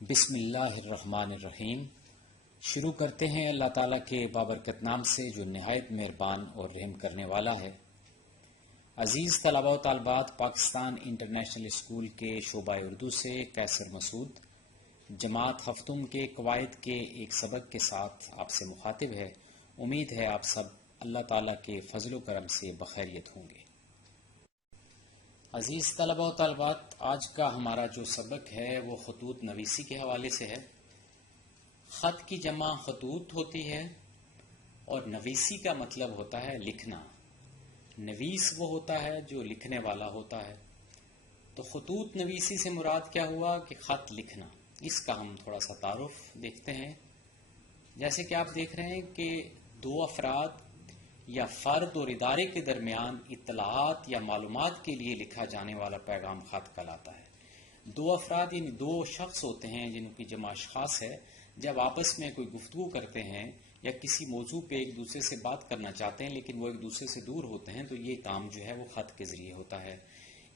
بسم اللہ الرحمن الرحیم۔ شروع کرتے ہیں اللہ تعالیٰ کے بابرکت نام سے جو نہایت مہربان اور رحم کرنے والا ہے۔ عزیز طلباء و طالبات، پاکستان انٹرنیشنل اسکول کے شعبہ اردو سے قیصر مسعود جماعت ہفتم کے قواعد کے ایک سبق کے ساتھ آپ سے مخاطب ہے۔ امید ہے آپ سب اللہ تعالیٰ کے فضل و کرم سے بخیریت ہوں گے۔ عزیز طلباء و طالبات، آج کا ہمارا جو سبق ہے وہ خطوط نویسی کے حوالے سے ہے۔ خط کی جمع خطوط ہوتی ہے اور نویسی کا مطلب ہوتا ہے لکھنا۔ نویس وہ ہوتا ہے جو لکھنے والا ہوتا ہے۔ تو خطوط نویسی سے مراد کیا ہوا کہ خط لکھنا۔ اس کا ہم تھوڑا سا تعارف دیکھتے ہیں۔ جیسے کہ آپ دیکھ رہے ہیں کہ دو افراد یا فرد اور ادارے کے درمیان اطلاعات یا معلومات کے لیے لکھا جانے والا پیغام خط کہلاتا ہے۔ دو افراد یعنی دو شخص ہوتے ہیں جن کی جمع اشخاص ہے، جب آپس میں کوئی گفتگو کرتے ہیں یا کسی موضوع پہ ایک دوسرے سے بات کرنا چاہتے ہیں لیکن وہ ایک دوسرے سے دور ہوتے ہیں، تو یہ کام جو ہے وہ خط کے ذریعے ہوتا ہے۔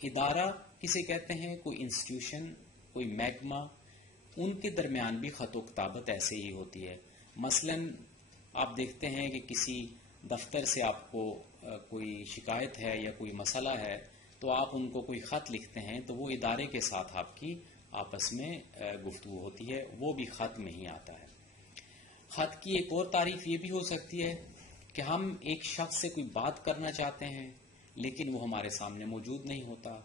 ادارہ کسے کہتے ہیں؟ کوئی انسٹیٹیوشن، کوئی محکمہ، ان کے درمیان بھی خط و کتابت ایسے ہی ہوتی ہے۔ مثلاً آپ دیکھتے ہیں کہ کسی دفتر سے آپ کو کوئی شکایت ہے یا کوئی مسئلہ ہے تو آپ ان کو کوئی خط لکھتے ہیں، تو وہ ادارے کے ساتھ آپ کی آپس میں گفتگو ہوتی ہے، وہ بھی خط میں ہی آتا ہے۔ خط کی ایک اور تعریف یہ بھی ہو سکتی ہے کہ ہم ایک شخص سے کوئی بات کرنا چاہتے ہیں لیکن وہ ہمارے سامنے موجود نہیں ہوتا،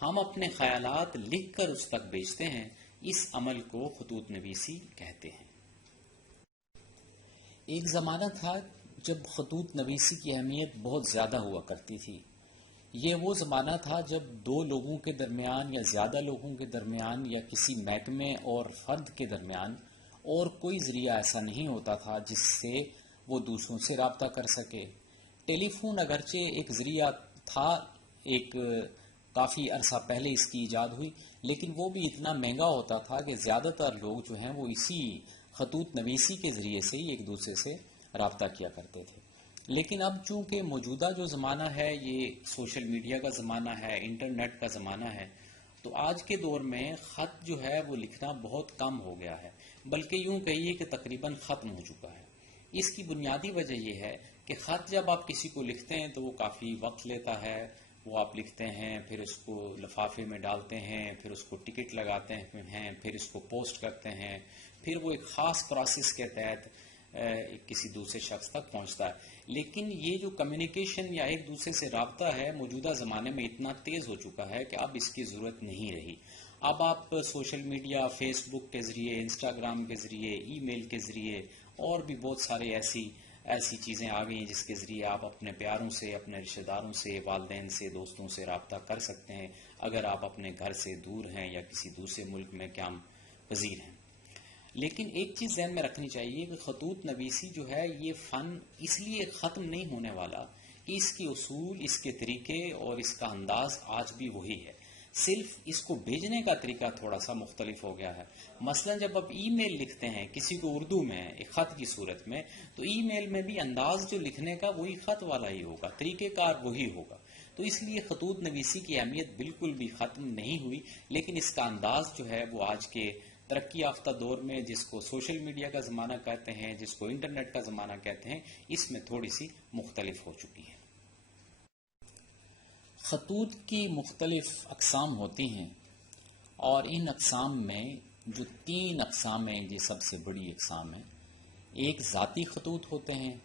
ہم اپنے خیالات لکھ کر اس تک بھیجتے ہیں۔ اس عمل کو خطوط نویسی کہتے ہیں۔ ایک زمانہ تھا جب خطوط نویسی کی اہمیت بہت زیادہ ہوا کرتی تھی۔ یہ وہ زمانہ تھا جب دو لوگوں کے درمیان یا زیادہ لوگوں کے درمیان یا کسی محکمے اور فرد کے درمیان اور کوئی ذریعہ ایسا نہیں ہوتا تھا جس سے وہ دوسروں سے رابطہ کر سکے۔ ٹیلی فون اگرچہ ایک ذریعہ تھا، ایک کافی عرصہ پہلے اس کی ایجاد ہوئی، لیکن وہ بھی اتنا مہنگا ہوتا تھا کہ زیادہ تر لوگ جو ہیں وہ اسی خطوط نویسی کے ذریعے سے ہی ایک دوسرے سے رابطہ کیا کرتے تھے۔ لیکن اب چونکہ موجودہ جو زمانہ ہے یہ سوشل میڈیا کا زمانہ ہے، انٹرنیٹ کا زمانہ ہے، تو آج کے دور میں خط جو ہے وہ لکھنا بہت کم ہو گیا ہے، بلکہ یوں کہیے کہ تقریباً ختم ہو چکا ہے۔ اس کی بنیادی وجہ یہ ہے کہ خط جب آپ کسی کو لکھتے ہیں تو وہ کافی وقت لیتا ہے۔ وہ آپ لکھتے ہیں، پھر اس کو لفافے میں ڈالتے ہیں، پھر اس کو ٹکٹ لگاتے ہیں، پھر اس کو پوسٹ کرتے ہیں، پھر وہ ایک خاص پروسیس کے تحت کسی دوسرے شخص تک پہنچتا ہے۔ لیکن یہ جو کمیونیکیشن یا ایک دوسرے سے رابطہ ہے موجودہ زمانے میں اتنا تیز ہو چکا ہے کہ اب اس کی ضرورت نہیں رہی۔ اب آپ سوشل میڈیا، فیس بک کے ذریعے، انسٹاگرام کے ذریعے، ای میل کے ذریعے اور بھی بہت سارے ایسی چیزیں آ گئی ہیں جس کے ذریعے آپ اپنے پیاروں سے، اپنے رشتہ داروں سے، والدین سے، دوستوں سے رابطہ کر سکتے ہیں اگر آپ اپنے گھر سے دور ہیں یا کسی دوسرے ملک میں قیام پذیر ہیں۔ لیکن ایک چیز ذہن میں رکھنی چاہیے کہ خطوط نویسی جو ہے یہ فن اس لیے ختم نہیں ہونے والا کہ اس کے اصول، اس کے طریقے اور اس کا انداز آج بھی وہی ہے، صرف اس کو بھیجنے کا طریقہ تھوڑا سا مختلف ہو گیا ہے۔ مثلا جب آپ ای میل لکھتے ہیں کسی کو اردو میں ایک خط کی صورت میں، تو ای میل میں بھی انداز جو لکھنے کا وہی خط والا ہی ہوگا، طریقہ کار وہی ہوگا۔ تو اس لیے خطوط نویسی کی اہمیت بالکل بھی ختم نہیں ہوئی، لیکن اس کا انداز جو ہے وہ آج کے ترقی یافتہ دور میں، جس کو سوشل میڈیا کا زمانہ کہتے ہیں، جس کو انٹرنیٹ کا زمانہ کہتے ہیں، اس میں تھوڑی سی مختلف ہو چکی ہے۔ خطوط کی مختلف اقسام ہوتی ہیں اور ان اقسام میں جو 3 اقسام ہیں یہ سب سے بڑی اقسام ہیں۔ ایک ذاتی خطوط ہوتے ہیں،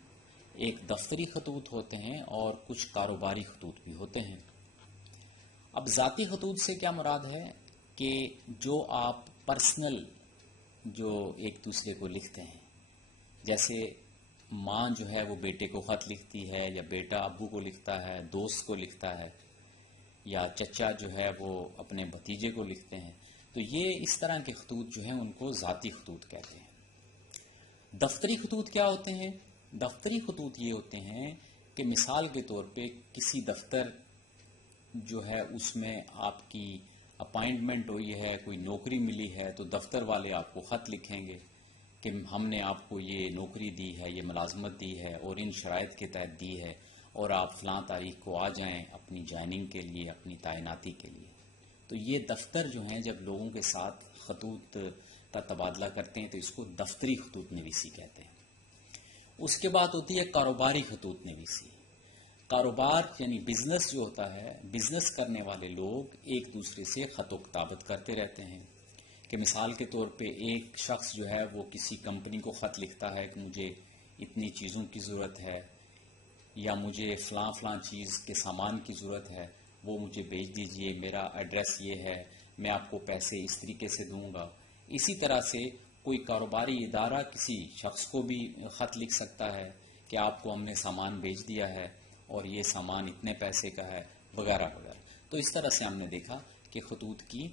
ایک دفتری خطوط ہوتے ہیں اور کچھ کاروباری خطوط بھی ہوتے ہیں۔ اب ذاتی خطوط سے کیا مراد ہے کہ جو آپ پرسنل جو ایک دوسرے کو لکھتے ہیں، جیسے ماں جو ہے وہ بیٹے کو خط لکھتی ہے، یا بیٹا ابو کو لکھتا ہے، دوست کو لکھتا ہے، یا چچا جو ہے وہ اپنے بھتیجے کو لکھتے ہیں، تو یہ اس طرح کے خطوط جو ہیں ان کو ذاتی خطوط کہتے ہیں۔ دفتری خطوط کیا ہوتے ہیں؟ دفتری خطوط یہ ہوتے ہیں کہ مثال کے طور پہ کسی دفتر جو ہے اس میں آپ کی اپائنٹمنٹ ہوئی ہے، کوئی نوکری ملی ہے، تو دفتر والے آپ کو خط لکھیں گے کہ ہم نے آپ کو یہ نوکری دی ہے، یہ ملازمت دی ہے اور ان شرائط کے تحت دی ہے، اور آپ فلاں تاریخ کو آ جائیں اپنی جوائننگ کے لیے، اپنی تعیناتی کے لیے۔ تو یہ دفتر جو ہیں جب لوگوں کے ساتھ خطوط کا تبادلہ کرتے ہیں تو اس کو دفتری خطوط نویسی کہتے ہیں۔ اس کے بعد ہوتی ہے کاروباری خطوط نویسی۔ کاروبار یعنی بزنس جو ہوتا ہے، بزنس کرنے والے لوگ ایک دوسرے سے خط و کتابت کرتے رہتے ہیں، کہ مثال کے طور پہ ایک شخص جو ہے وہ کسی کمپنی کو خط لکھتا ہے کہ مجھے اتنی چیزوں کی ضرورت ہے، یا مجھے فلاں فلاں چیز کے سامان کی ضرورت ہے، وہ مجھے بھیج دیجئے، میرا ایڈریس یہ ہے، میں آپ کو پیسے اس طریقے سے دوں گا۔ اسی طرح سے کوئی کاروباری ادارہ کسی شخص کو بھی خط لکھ سکتا ہے کہ آپ کو ہم نے سامان بھیج دیا ہے اور یہ سامان اتنے پیسے کا ہے، وغیرہ وغیرہ۔ تو اس طرح سے ہم نے دیکھا کہ خطوط کی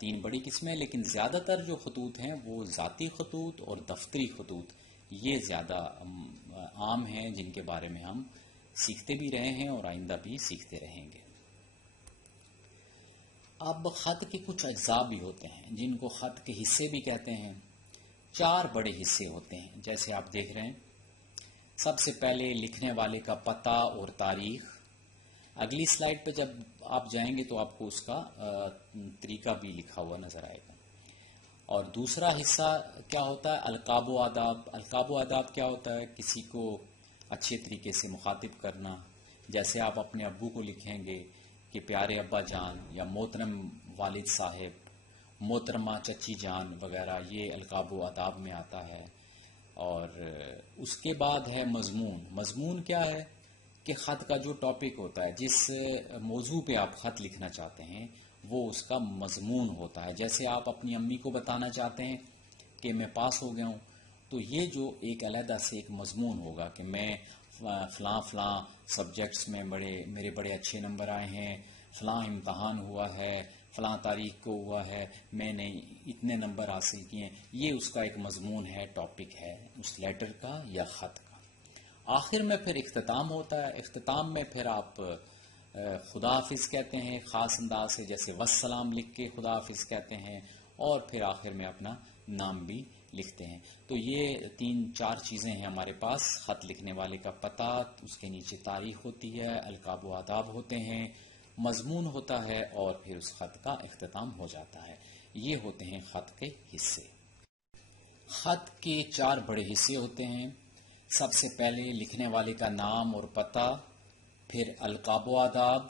3 بڑی قسمیں، لیکن زیادہ تر جو خطوط ہیں وہ ذاتی خطوط اور دفتری خطوط، یہ زیادہ عام ہیں، جن کے بارے میں ہم سیکھتے بھی رہے ہیں اور آئندہ بھی سیکھتے رہیں گے۔ اب خط کے کچھ اجزاء بھی ہوتے ہیں جن کو خط کے حصے بھی کہتے ہیں۔ 4 بڑے حصے ہوتے ہیں جیسے آپ دیکھ رہے ہیں۔ سب سے پہلے لکھنے والے کا پتہ اور تاریخ۔ اگلی سلائیڈ پہ جب آپ جائیں گے تو آپ کو اس کا طریقہ بھی لکھا ہوا نظر آئے گا۔ اور دوسرا حصہ کیا ہوتا ہے؟ القاب و آداب۔ القاب و آداب کیا ہوتا ہے؟ کسی کو اچھے طریقے سے مخاطب کرنا، جیسے آپ اپنے ابو کو لکھیں گے کہ پیارے ابا جان، یا محترم والد صاحب، محترمہ چچی جان وغیرہ، یہ القاب و آداب میں آتا ہے۔ اور اس کے بعد ہے مضمون۔ مضمون کیا ہے؟ کہ خط کا جو ٹاپک ہوتا ہے، جس موضوع پہ آپ خط لکھنا چاہتے ہیں، وہ اس کا مضمون ہوتا ہے۔ جیسے آپ اپنی امی کو بتانا چاہتے ہیں کہ میں پاس ہو گیا ہوں، تو یہ جو ایک علیحدہ سے ایک مضمون ہوگا کہ میں فلاں فلاں سبجیکٹس میں میرے بڑے اچھے نمبر آئے ہیں، فلاں امتحان ہوا ہے، فلاں تاریخ کو ہوا ہے، میں نے اتنے نمبر حاصل کیے ہیں۔ یہ اس کا ایک مضمون ہے، ٹاپک ہے اس لیٹر کا یا خط کا۔ آخر میں پھر اختتام ہوتا ہے۔ اختتام میں پھر آپ خدا حافظ کہتے ہیں خاص انداز سے، جیسے والسلام لکھ کے خدا حافظ کہتے ہیں، اور پھر آخر میں اپنا نام بھی لکھتے ہیں۔ تو یہ 3-4 چیزیں ہیں ہمارے پاس۔ خط لکھنے والے کا پتہ، اس کے نیچے تاریخ ہوتی ہے، القاب و آداب ہوتے ہیں، مضمون ہوتا ہے، اور پھر اس خط کا اختتام ہو جاتا ہے۔ یہ ہوتے ہیں خط کے حصے۔ خط کے 4 بڑے حصے ہوتے ہیں۔ سب سے پہلے لکھنے والے کا نام اور پتہ، پھر القاب و آداب،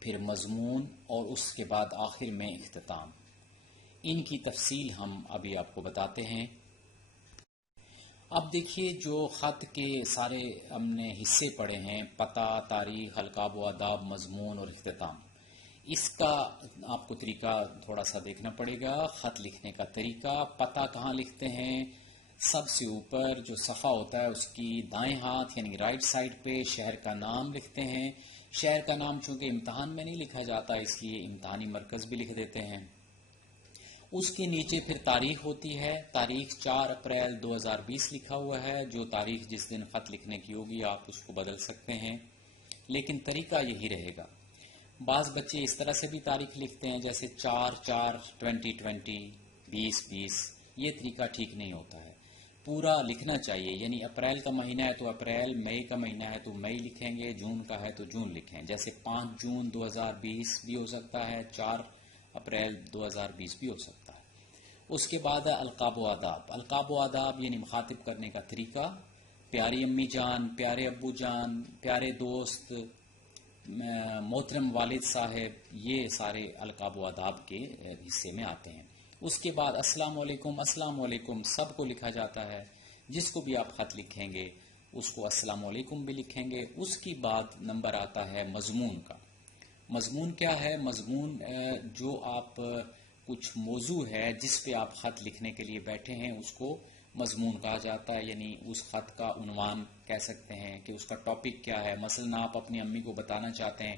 پھر مضمون، اور اس کے بعد آخر میں اختتام۔ ان کی تفصیل ہم ابھی آپ کو بتاتے ہیں۔ اب دیکھیے، جو خط کے سارے ہم نے حصے پڑھے ہیں، پتہ، تاریخ، القاب و آداب، مضمون اور اختتام، اس کا آپ کو طریقہ تھوڑا سا دیکھنا پڑے گا۔ خط لکھنے کا طریقہ، پتہ کہاں لکھتے ہیں؟ سب سے اوپر جو صفحہ ہوتا ہے اس کی دائیں ہاتھ یعنی رائٹ سائڈ پہ شہر کا نام لکھتے ہیں۔ شہر کا نام چونکہ امتحان میں نہیں لکھا جاتا، اس لیے امتحانی مرکز بھی لکھ دیتے ہیں۔ اس کے نیچے پھر تاریخ ہوتی ہے۔ تاریخ 4 اپریل 2020 لکھا ہوا ہے۔ جو تاریخ جس دن خط لکھنے کی ہوگی آپ اس کو بدل سکتے ہیں، لیکن طریقہ یہی رہے گا۔ بعض بچے اس طرح سے بھی تاریخ لکھتے ہیں، جیسے 4/4/2020، 2020۔ یہ طریقہ ٹھیک نہیں ہوتا ہے، پورا لکھنا چاہیے۔ یعنی اپریل کا مہینہ ہے تو اپریل، مئی کا مہینہ ہے تو مئی لکھیں گے، جون کا ہے تو جون لکھیں۔ جیسے 5 جون 2020 بھی ہو سکتا ہے، 4 اپریل 2020 بھی ہو سکتا ہے۔ اس کے بعد ہے القاب و آداب۔ القاب و آداب یعنی مخاطب کرنے کا طریقہ۔ پیاری امی جان، پیارے ابو جان، پیارے دوست، محترم والد صاحب، یہ سارے القاب و آداب کے حصے میں آتے ہیں۔ اس کے بعد السلام علیکم، السلام علیکم سب کو لکھا جاتا ہے۔ جس کو بھی آپ خط لکھیں گے اس کو السلام علیکم بھی لکھیں گے۔ اس کی بعد نمبر آتا ہے مضمون کا۔ مضمون کیا ہے؟ مضمون جو آپ کچھ موضوع ہے جس پہ آپ خط لکھنے کے لیے بیٹھے ہیں اس کو مضمون کہا جاتا ہے۔ یعنی اس خط کا عنوان کہہ سکتے ہیں کہ اس کا ٹاپک کیا ہے۔ مثلا آپ اپنی امی کو بتانا چاہتے ہیں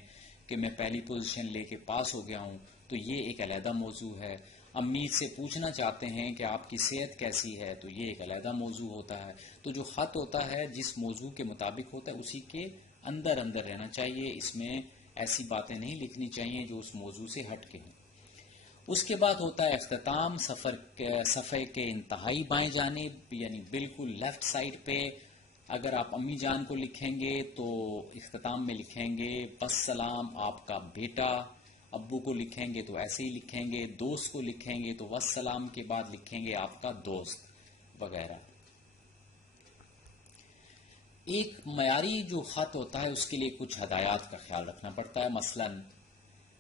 کہ میں پہلی پوزیشن لے کے پاس ہو گیا ہوں، تو یہ ایک علیحدہ موضوع ہے۔ امی سے پوچھنا چاہتے ہیں کہ آپ کی صحت کیسی ہے، تو یہ ایک علیحدہ موضوع ہوتا ہے۔ تو جو خط ہوتا ہے جس موضوع کے مطابق ہوتا ہے اسی کے اندر اندر رہنا چاہیے، اس میں ایسی باتیں نہیں لکھنی چاہیے جو اس موضوع سے ہٹ کے ہوں۔ اس کے بعد ہوتا ہے اختتام۔ صفحے کے انتہائی بائیں جانب یعنی بالکل لیفٹ سائڈ پہ اگر آپ امی جان کو لکھیں گے تو اختتام میں لکھیں گے والسلام آپ کا بیٹا، ابو کو لکھیں گے تو ایسے ہی لکھیں گے، دوست کو لکھیں گے تو والسلام کے بعد لکھیں گے آپ کا دوست وغیرہ۔ ایک معیاری جو خط ہوتا ہے اس کے لیے کچھ ہدایات کا خیال رکھنا پڑتا ہے۔ مثلاً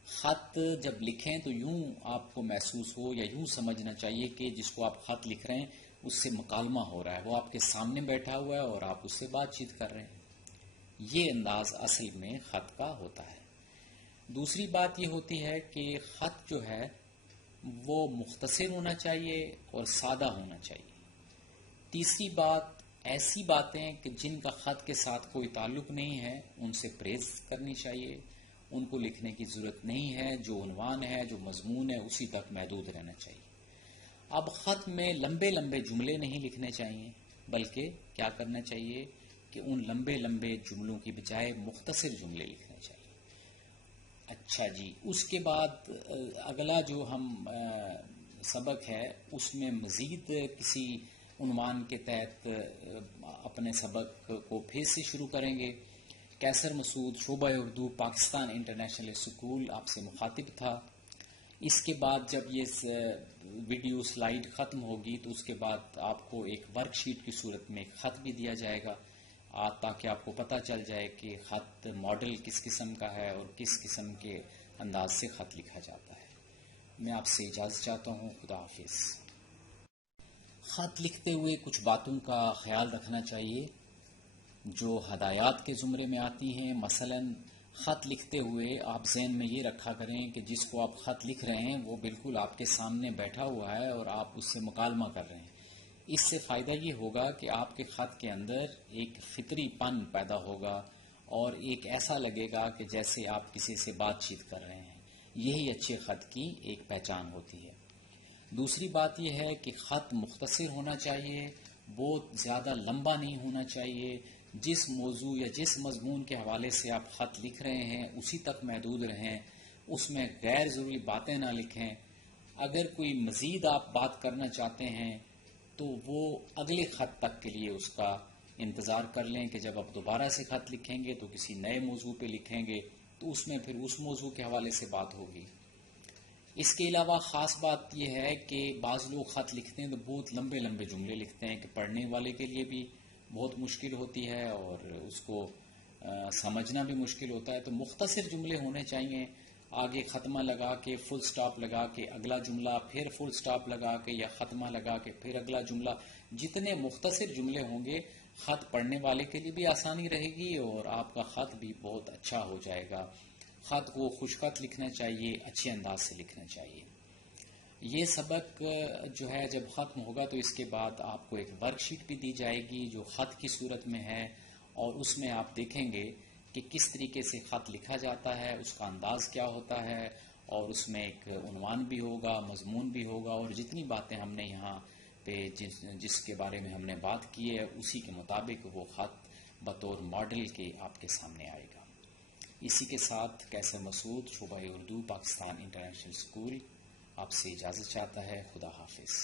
خط جب لکھیں تو یوں آپ کو محسوس ہو یا یوں سمجھنا چاہیے کہ جس کو آپ خط لکھ رہے ہیں اس سے مکالمہ ہو رہا ہے، وہ آپ کے سامنے بیٹھا ہوا ہے اور آپ اس سے بات چیت کر رہے ہیں۔ یہ انداز اصل میں خط کا ہوتا ہے۔ دوسری بات یہ ہوتی ہے کہ خط جو ہے وہ مختصر ہونا چاہیے اور سادہ ہونا چاہیے۔ تیسری بات، ایسی باتیں کہ جن کا خط کے ساتھ کوئی تعلق نہیں ہے ان سے پرہیز کرنی چاہیے، ان کو لکھنے کی ضرورت نہیں ہے، جو عنوان ہے جو مضمون ہے اسی تک محدود رہنا چاہیے۔ اب خط میں لمبے لمبے جملے نہیں لکھنے چاہیے، بلکہ کیا کرنا چاہیے کہ ان لمبے لمبے جملوں کی بجائے مختصر جملے لکھنے چاہیے۔ اچھا جی، اس کے بعد اگلا جو ہم سبق ہے اس میں مزید کسی عنوان کے تحت اپنے سبق کو پھر سے شروع کریں گے۔ کیسر مسعود، شعبہ اردو، پاکستان انٹرنیشنل اسکول آپ سے مخاطب تھا۔ اس کے بعد جب یہ ویڈیو سلائیڈ ختم ہوگی تو اس کے بعد آپ کو ایک ورک شیٹ کی صورت میں ایک خط بھی دیا جائے گا تاکہ آپ کو پتہ چل جائے کہ خط ماڈل کس قسم کا ہے اور کس قسم کے انداز سے خط لکھا جاتا ہے۔ میں آپ سے اجازت چاہتا ہوں، خدا حافظ۔ خط لکھتے ہوئے کچھ باتوں کا خیال رکھنا چاہیے جو ہدایات کے زمرے میں آتی ہیں۔ مثلاً خط لکھتے ہوئے آپ ذہن میں یہ رکھا کریں کہ جس کو آپ خط لکھ رہے ہیں وہ بالکل آپ کے سامنے بیٹھا ہوا ہے اور آپ اس سے مکالمہ کر رہے ہیں۔ اس سے فائدہ یہ ہوگا کہ آپ کے خط کے اندر ایک فطری پن پیدا ہوگا اور ایک ایسا لگے گا کہ جیسے آپ کسی سے بات چیت کر رہے ہیں۔ یہی اچھے خط کی ایک پہچان ہوتی ہے۔ دوسری بات یہ ہے کہ خط مختصر ہونا چاہیے، بہت زیادہ لمبا نہیں ہونا چاہیے۔ جس موضوع یا جس مضمون کے حوالے سے آپ خط لکھ رہے ہیں اسی تک محدود رہیں، اس میں غیر ضروری باتیں نہ لکھیں۔ اگر کوئی مزید آپ بات کرنا چاہتے ہیں تو وہ اگلے خط تک کے لیے اس کا انتظار کر لیں کہ جب آپ دوبارہ سے خط لکھیں گے تو کسی نئے موضوع پہ لکھیں گے تو اس میں پھر اس موضوع کے حوالے سے بات ہوگی۔ اس کے علاوہ خاص بات یہ ہے کہ بعض لوگ خط لکھتے ہیں تو بہت لمبے لمبے جملے لکھتے ہیں کہ پڑھنے والے کے لیے بھی بہت مشکل ہوتی ہے اور اس کو سمجھنا بھی مشکل ہوتا ہے۔ تو مختصر جملے ہونے چاہیے، آگے ختمہ لگا کے فل سٹاپ لگا کے اگلا جملہ، پھر فل سٹاپ لگا کے یا ختمہ لگا کے پھر اگلا جملہ۔ جتنے مختصر جملے ہوں گے خط پڑھنے والے کے لیے بھی آسانی رہے گی اور آپ کا خط بھی بہت اچھا ہو جائے گا۔ خط کو خوشخط لکھنا چاہیے، اچھے انداز سے لکھنا چاہیے۔ یہ سبق جو ہے جب ختم ہوگا تو اس کے بعد آپ کو ایک ورک شیٹ بھی دی جائے گی جو خط کی صورت میں ہے، اور اس میں آپ دیکھیں گے کہ کس طریقے سے خط لکھا جاتا ہے، اس کا انداز کیا ہوتا ہے، اور اس میں ایک عنوان بھی ہوگا، مضمون بھی ہوگا، اور جتنی باتیں ہم نے یہاں پہ جس کے بارے میں ہم نے بات کی ہے اسی کے مطابق وہ خط بطور ماڈل کے آپ کے سامنے آئے گا۔ اسی کے ساتھ کیسر مسعود، شعبہ اردو، پاکستان انٹرنیشنل اسکول آپ سے اجازت چاہتا ہے۔ خدا حافظ۔